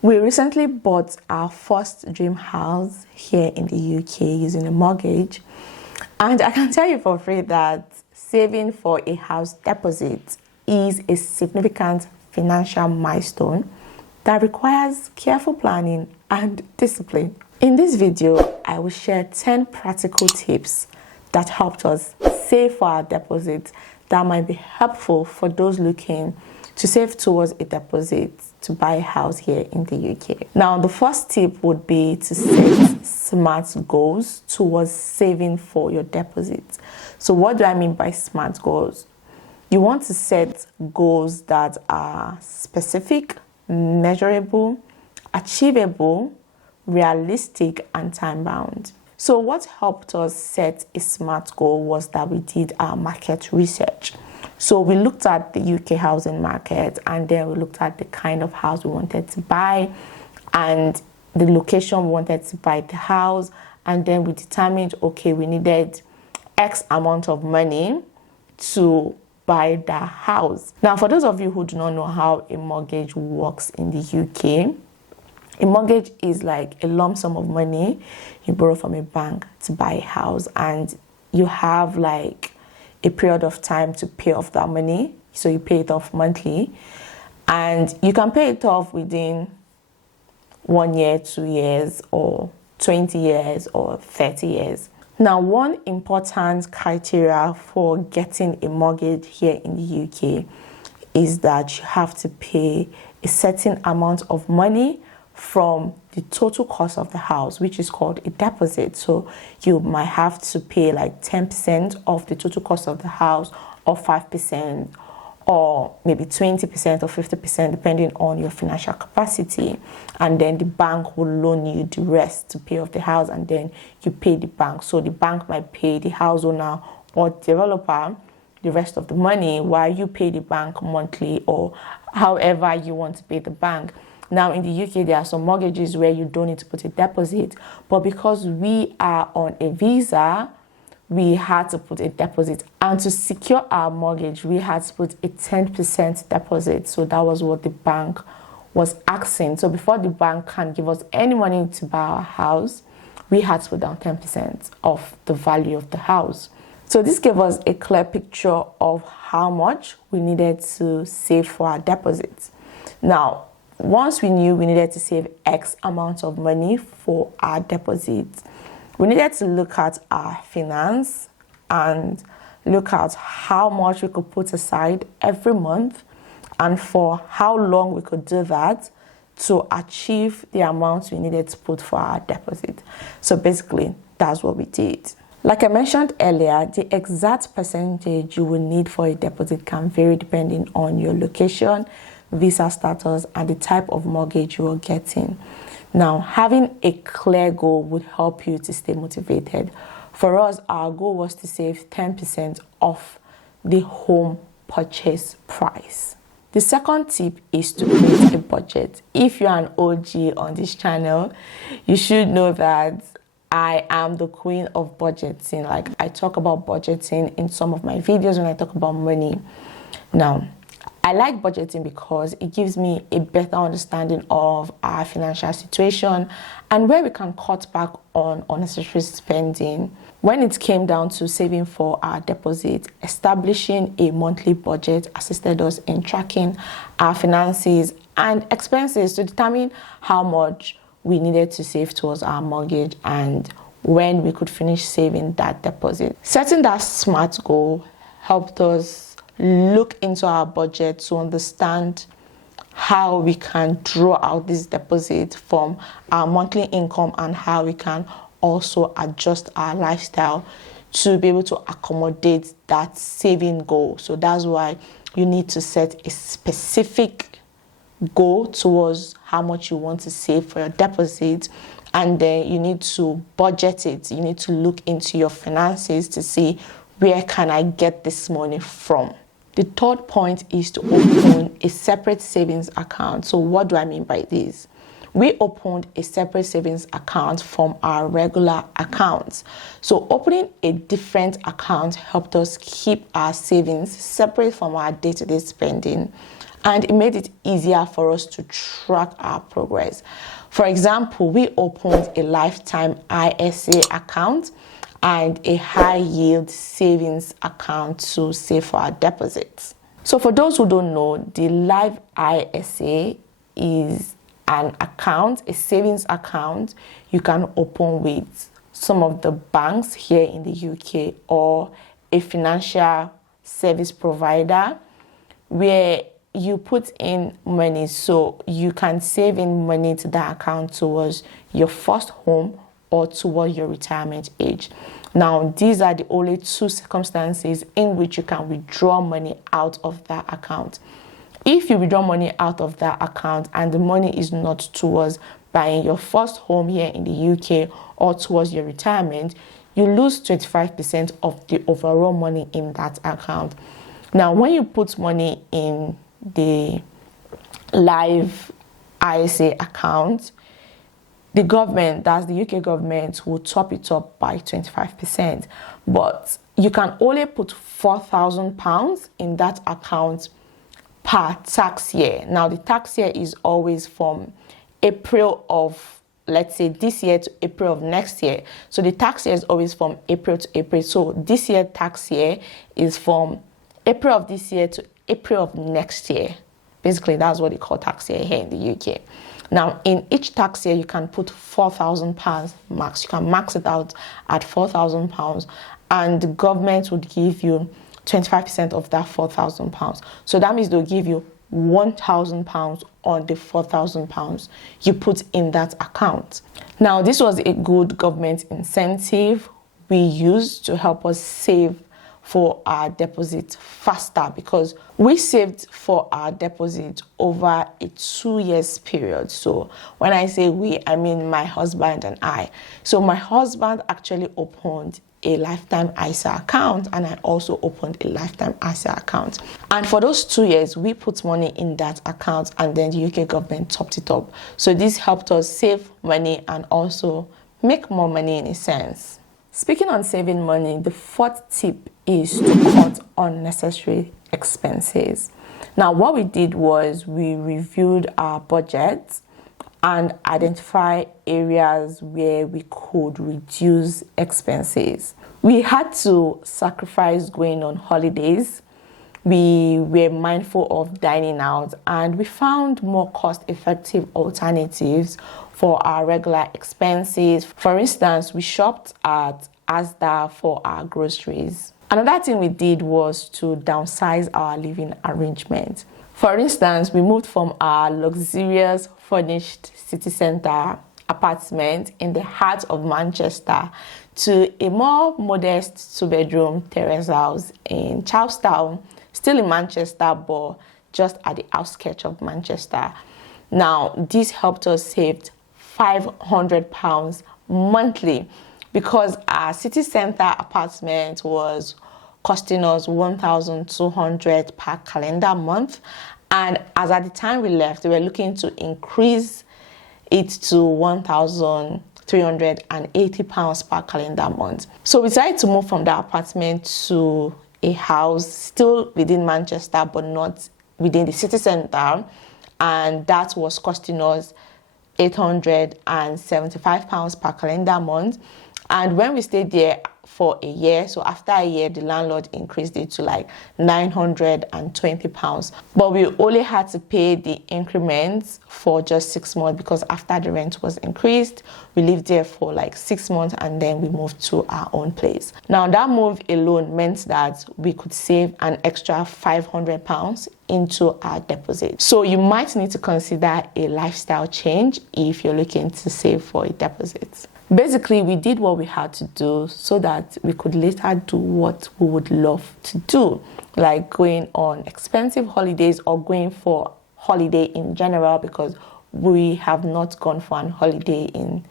We recently bought our first dream house here in the UK using a mortgage, and I can tell you for free that saving for a house deposit is a significant financial milestone that requires careful planning and discipline. In this video, I will share 10 practical tips that helped us save for our deposit that might be helpful for those looking to save towards a deposit to buy a house here in the UK. Now, the first tip would be to set smart goals towards saving for your deposit. So what do I mean by smart goals? You want to set goals that are specific, measurable, achievable, realistic, and time-bound. So what helped us set a SMART goal was that we did our market research. So we looked at the UK housing market, and then we looked at the kind of house we wanted to buy and the location we wanted to buy the house. And then we determined, okay, we needed X amount of money to buy the house. Now, for those of you who do not know how a mortgage works in the UK, a mortgage is like a lump sum of money you borrow from a bank to buy a house, and you have like a period of time to pay off that money. So you pay it off monthly, and you can pay it off within 1 year, 2 years, or 20 years, or 30 years. Now, one important criteria for getting a mortgage here in the UK is that you have to pay a certain amount of money from the total cost of the house, which is called a deposit. So you might have to pay like 10% of the total cost of the house, or 5%, or maybe 20% or 50%, depending on your financial capacity. And then the bank will loan you the rest to pay off the house, and then you pay the bank. So the bank might pay the house owner or developer the rest of the money, while you pay the bank monthly, or however you want to pay the bank. Now, in the UK, there are some mortgages where you don't need to put a deposit, but because we are on a visa, we had to put a deposit. And to secure our mortgage, we had to put a 10% deposit. So that was what the bank was asking. So before the bank can give us any money to buy our house, we had to put down 10% of the value of the house. So this gave us a clear picture of how much we needed to save for our deposits. Now, once we knew we needed to save X amount of money for our deposits, we needed to look at our finance and look at how much we could put aside every month and for how long we could do that to achieve the amount we needed to put for our deposit. So basically, that's what we did. Like I mentioned earlier, the exact percentage you will need for a deposit can vary depending on your location, visa status, and the type of mortgage you are getting. Now, having a clear goal would help you to stay motivated. For us, our goal was to save 10% off the home purchase price. The second tip is to create a budget. If you're an OG on this channel, you should know that I am the queen of budgeting. Like, I talk about budgeting in some of my videos when I talk about money. Now, I like budgeting because it gives me a better understanding of our financial situation and where we can cut back on unnecessary spending. When it came down to saving for our deposit, establishing a monthly budget assisted us in tracking our finances and expenses to determine how much we needed to save towards our mortgage and when we could finish saving that deposit. Setting that SMART goal helped us look into our budget to understand how we can draw out this deposit from our monthly income and how we can also adjust our lifestyle to be able to accommodate that saving goal. So that's why you need to set a specific goal towards how much you want to save for your deposit, and then you need to budget it. You need to look into your finances to see, where can I get this money from? The third point is to open a separate savings account. So what do I mean by this? We opened a separate savings account from our regular accounts. So opening a different account helped us keep our savings separate from our day-to-day spending and it made it easier for us to track our progress. For example, we opened a lifetime ISA account and a high yield savings account to save for our deposits. So for those who don't know, the Live ISA is an account, a savings account you can open with some of the banks here in the UK or a financial service provider where you put in money, so you can save in money to that account towards your first home or toward your retirement age. Now, these are the only two circumstances in which you can withdraw money out of that account. If you withdraw money out of that account and the money is not towards buying your first home here in the UK or towards your retirement, you lose 25% of the overall money in that account. Now, when you put money in the Live ISA account, the government, that's the UK government, will top it up by 25%. But you can only put £4,000 in that account per tax year. Now, the tax year is always from April of, let's say, this year to April of next year. So the tax year is always from April to April. So this year tax year is from April of this year to April of next year. Basically, that's what they call tax year here in the UK. Now, in each tax year, you can put £4,000 max. You can max it out at £4,000, and the government would give you 25% of that £4,000. So that means they'll give you £1,000 on the £4,000 you put in that account. Now, this was a good government incentive we used to help us save for our deposit faster, because we saved for our deposit over a 2 years period. So when I say we, I mean my husband and I. So my husband actually opened a lifetime ISA account, and I also opened a lifetime ISA account. And for those 2 years, we put money in that account, and then the UK government topped it up. So this helped us save money and also make more money in a sense. Speaking on saving money, the fourth tip is to cut unnecessary expenses. Now, what we did was we reviewed our budget and identify areas where we could reduce expenses. We had to sacrifice going on holidays. We were mindful of dining out, and we found more cost-effective alternatives for our regular expenses. For instance, we shopped at Asda for our groceries. Another thing we did was to downsize our living arrangement. For instance, we moved from our luxurious furnished city centre apartment in the heart of Manchester to a more modest two-bedroom terrace house in Charlestown, still in Manchester, but just at the outskirts of Manchester. Now, this helped us save £500 monthly, because our city centre apartment was costing us £1,200 per calendar month, and as at the time we left, we were looking to increase it to £1,380 per calendar month. So we decided to move from that apartment to a house still within Manchester but not within the city centre, and that was costing us £875 per calendar month. And when we stayed there for a year, so after a year, the landlord increased it to like £920. But we only had to pay the increments for just 6 months, because after the rent was increased, we lived there for like 6 months and then we moved to our own place. Now, that move alone meant that we could save an extra £500 into our deposit. So you might need to consider a lifestyle change if you're looking to save for a deposit. Basically, we did what we had to do so that we could later do what we would love to do, like going on expensive holidays or going for holiday in general, because we have not gone for an holiday in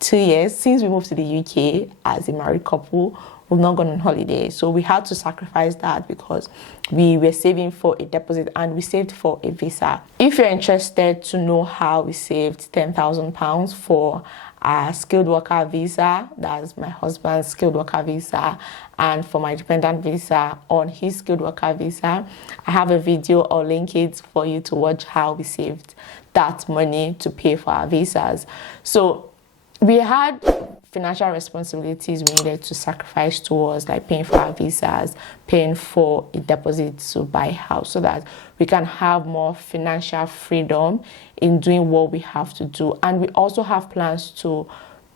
2 years since we moved to the UK as a married couple. We've not gone on holiday, so we had to sacrifice that because we were saving for a deposit and we saved for a visa. If you're interested to know how we saved £10,000 for a skilled worker visa, that's my husband's skilled worker visa, and for my dependent visa on his skilled worker visa, I have a video. I'll link it for you to watch how we saved that money to pay for our visas. So we had financial responsibilities we needed to sacrifice towards, like paying for our visas, paying for a deposit to buy a house, so that we can have more financial freedom in doing what we have to do. And we also have plans to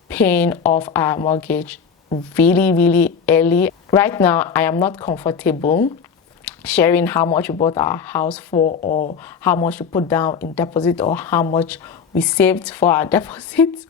paying off our mortgage really early. Right now, I am not comfortable sharing how much we bought our house for, or how much we put down in deposit, or how much we saved for our deposit.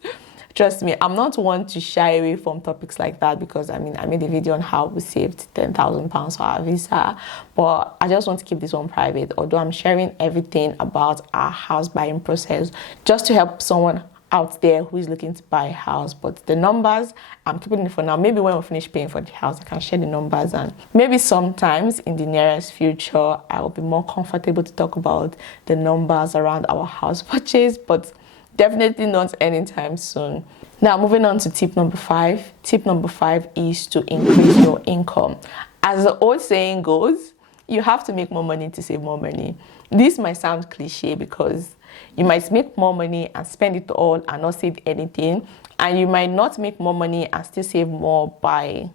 Trust me, I'm not one to shy away from topics like that, because I made a video on how we saved £10,000 for our visa, but I just want to keep this one private, although I'm sharing everything about our house buying process just to help someone out there who is looking to buy a house. But the numbers, I'm keeping it for now. Maybe when we finish paying for the house, I can share the numbers, and maybe sometimes in the nearest future, I will be more comfortable to talk about the numbers around our house purchase, but definitely not anytime soon. Now, moving on to tip number 5. Tip number 5 is to increase your income. As the old saying goes, you have to make more money to save more money. This might sound cliche, because you might make more money and spend it all and not save anything, and you might not make more money and still save more by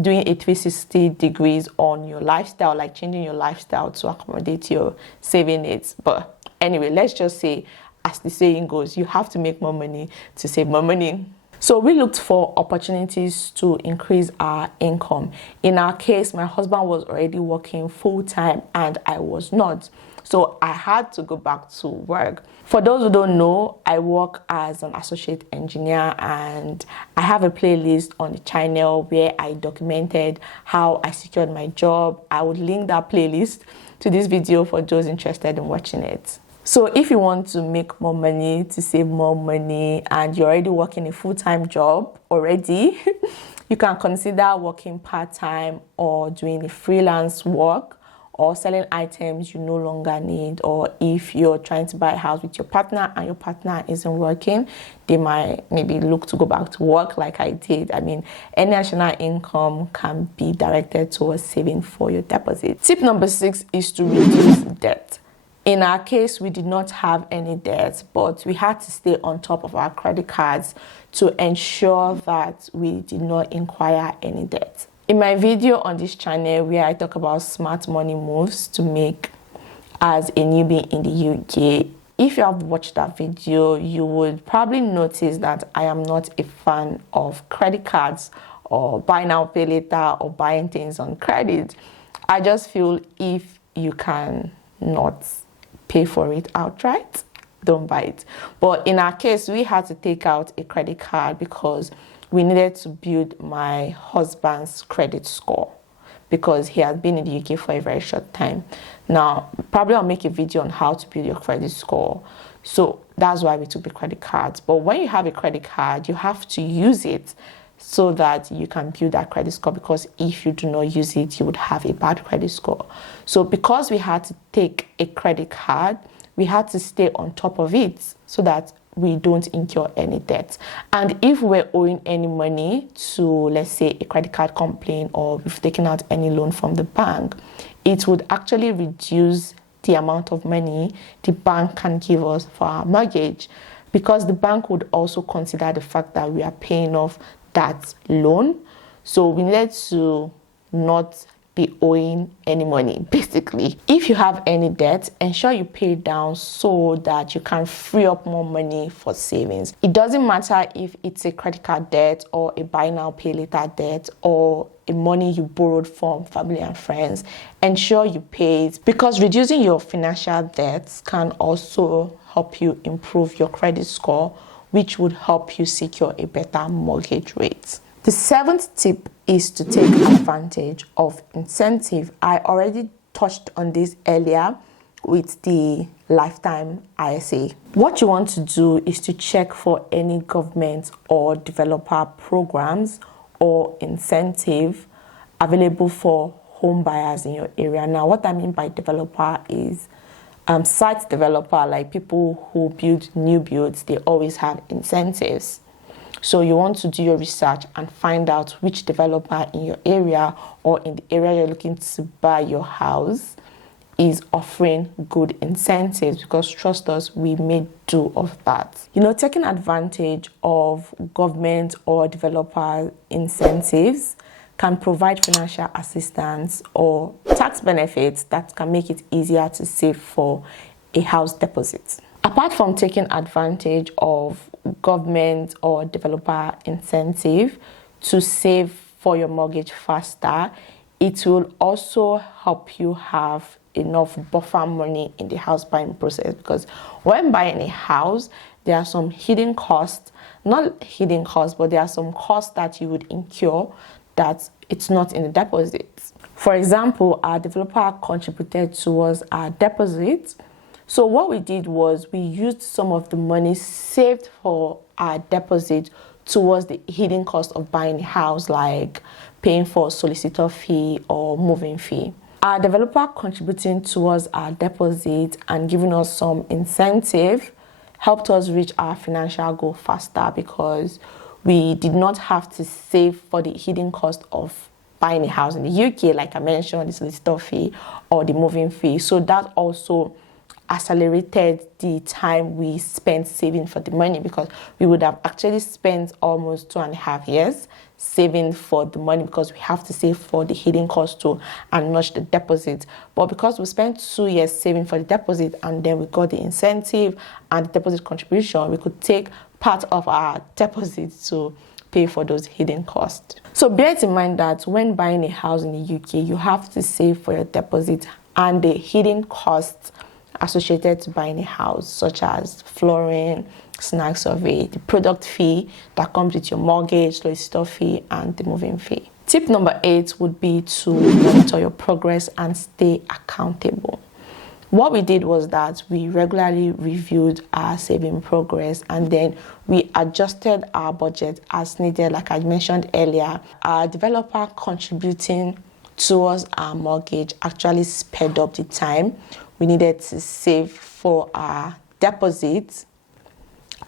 doing a 360 degrees on your lifestyle, like changing your lifestyle to accommodate your saving needs. But anyway, let's just say, as the saying goes, you have to make more money to save more money. So we looked for opportunities to increase our income. In our case, my husband was already working full-time and I was not. So I had to go back to work. For those who don't know, I work as an associate engineer, and I have a playlist on the channel where I documented how I secured my job. I would link that playlist to this video for those interested in watching it. So if you want to make more money, to save more money, and you're already working a full-time job already, you can consider working part-time or doing a freelance work, or selling items you no longer need. Or if you're trying to buy a house with your partner and your partner isn't working, they might maybe look to go back to work like I did. Any additional income can be directed towards saving for your deposit. Tip number 6 is to reduce debt. In our case, we did not have any debt, but we had to stay on top of our credit cards to ensure that we did not acquire any debt. In my video on this channel where I talk about smart money moves to make as a newbie in the UK, if you have watched that video, you would probably notice that I am not a fan of credit cards or buy now, pay later, or buying things on credit. I just feel if you can not pay for it outright, don't buy it. But in our case, we had to take out a credit card because we needed to build my husband's credit score, because he has been in the UK for a very short time. Now, probably I'll make a video on how to build your credit score. So that's why we took the credit cards. But when you have a credit card, you have to use it so that you can build that credit score, because if you do not use it, you would have a bad credit score. So because we had to take a credit card, we had to stay on top of it so that we don't incur any debt. And if we're owing any money to, let's say, a credit card complaint, or we've taken out any loan from the bank, it would actually reduce the amount of money the bank can give us for our mortgage, because the bank would also consider the fact that we are paying off that loan. So we needed to not be owing any money, basically. If you have any debt, ensure you pay it down so that you can free up more money for savings. It doesn't matter if it's a credit card debt, or a buy now, pay later debt, or a money you borrowed from family and friends. Ensure you pay it, because reducing your financial debts can also help you improve your credit score, which would help you secure a better mortgage rate. The 7th tip is to take advantage of incentive. I already touched on this earlier with the lifetime ISA. What you want to do is to check for any government or developer programs or incentive available for home buyers in your area. Now, what I mean by developer is site developer, like people who build new builds, they always have incentives. So you want to do your research and find out which developer in your area or in the area you're looking to buy your house is offering good incentives, because trust us, we made do of that. Taking advantage of government or developer incentives can provide financial assistance or tax benefits that can make it easier to save for a house deposit. Apart from taking advantage of government or developer incentive to save for your mortgage faster, it will also help you have enough buffer money in the house buying process, because when buying a house, there are some hidden costs, not hidden costs, but there are some costs that you would incur that it's not in the deposit. For example, our developer contributed towards our deposit. So what we did was we used some of the money saved for our deposit towards the hidden cost of buying a house, like paying for a solicitor fee or moving fee. Our developer contributing towards our deposit and giving us some incentive helped us reach our financial goal faster, because we did not have to save for the hidden cost of buying a house in the UK, like I mentioned, the solicitor fee or the moving fee. So that also accelerated the time we spent saving for the money, because we would have actually spent almost 2.5 years saving for the money, because we have to save for the hidden cost too and not the deposit. But because we spent 2 years saving for the deposit and then we got the incentive and the deposit contribution, we could take part of our deposit to pay for those hidden costs. So bear it in mind that when buying a house in the UK, you have to save for your deposit and the hidden costs associated to buying a house, such as flooring, snag survey, the product fee that comes with your mortgage, solicitor fee, and the moving fee. Tip number 8 would be to monitor your progress and stay accountable. What we did was that we regularly reviewed our saving progress, and then we adjusted our budget as needed. Like I mentioned earlier, our developer contributing towards our mortgage actually sped up the time we needed to save for our deposit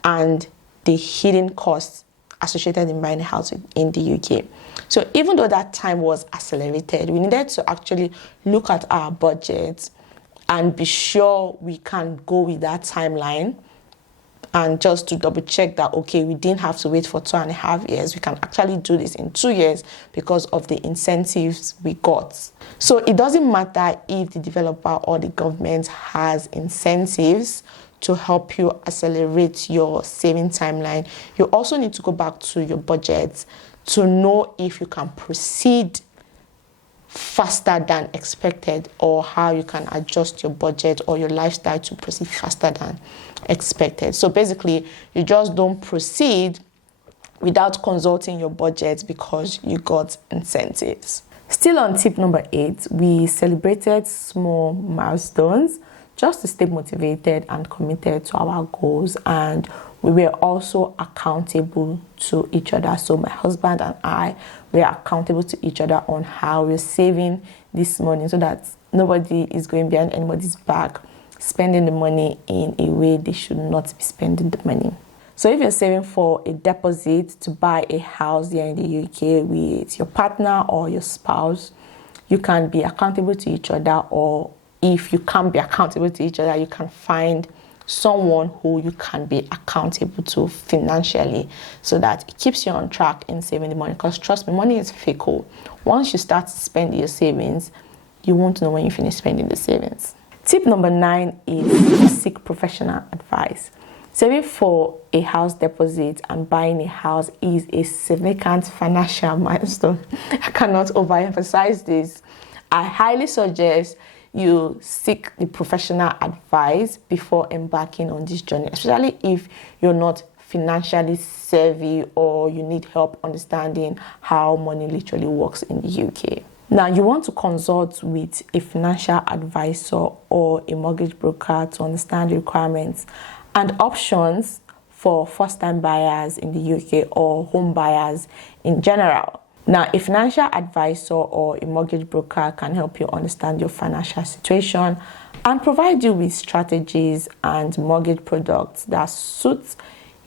and the hidden costs associated in buying a house in the UK. So even though that time was accelerated, we needed to actually look at our budget and be sure we can go with that timeline, and just to double check that, okay, we didn't have to wait for 2.5 years. We can actually do this in 2 years because of the incentives we got. So it doesn't matter if the developer or the government has incentives to help you accelerate your saving timeline. You also need to go back to your budget to know if you can proceed faster than expected, or how you can adjust your budget or your lifestyle to proceed faster than expected. So basically, you just don't proceed without consulting your budget because you got incentives. Still on tip number 8, we celebrated small milestones just to stay motivated and committed to our goals, and we were also accountable to each other. So my husband and I were accountable to each other on how we're saving this money, so that nobody is going behind anybody's back spending the money in a way they should not be spending the money. So if you're saving for a deposit to buy a house here in the UK with your partner or your spouse, you can be accountable to each other, or if you can't be accountable to each other, you can find someone who you can be accountable to financially, so that it keeps you on track in saving the money. Because trust me, money is fickle. Once you start to spend your savings, you won't know when you finish spending the savings. Tip number 9 is to seek professional advice. Saving for a house deposit and buying a house is a significant financial milestone. I cannot overemphasize this. I highly suggest you seek the professional advice before embarking on this journey, especially if you're not financially savvy or you need help understanding how money literally works in the UK. Now, you want to consult with a financial advisor or a mortgage broker to understand the requirements and options for first-time buyers in the UK or home buyers in general. Now, a financial advisor or a mortgage broker can help you understand your financial situation and provide you with strategies and mortgage products that suit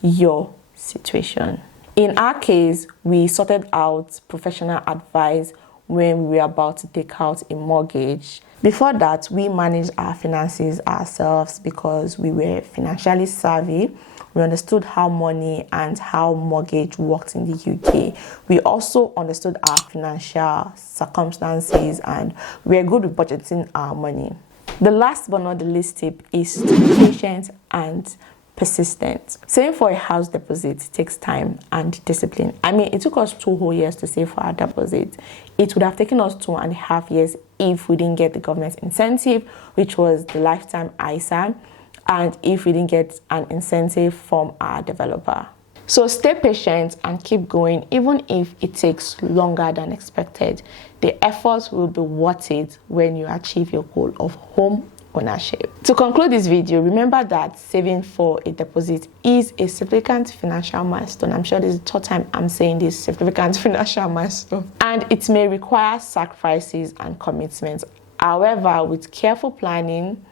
your situation. In our case, we sorted out professional advice when we were about to take out a mortgage. Before that, we managed our finances ourselves because we were financially savvy. We understood how money and how mortgage worked in the UK. We also understood our financial circumstances and we are good with budgeting our money. The last but not the least tip is to be patient and persistent. Saving for a house deposit takes time and discipline. I mean, it took us 2 whole years to save for our deposit. It would have taken us 2.5 years if we didn't get the government incentive, which was the lifetime ISA, and if we didn't get an incentive from our developer. So stay patient and keep going, even if it takes longer than expected. The efforts will be worth it when you achieve your goal of home ownership. To conclude this video, remember that saving for a deposit is a significant financial milestone. I'm sure this is the third time I'm saying this, significant financial milestone. And it may require sacrifices and commitments. However, with careful planning,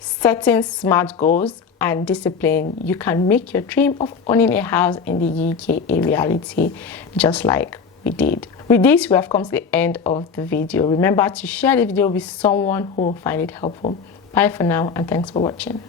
setting smart goals, and discipline, you can make your dream of owning a house in the UK a reality, just like we did. With this, we have come to the end of the video. Remember to share the video with someone who will find it helpful. Bye for now, and thanks for watching.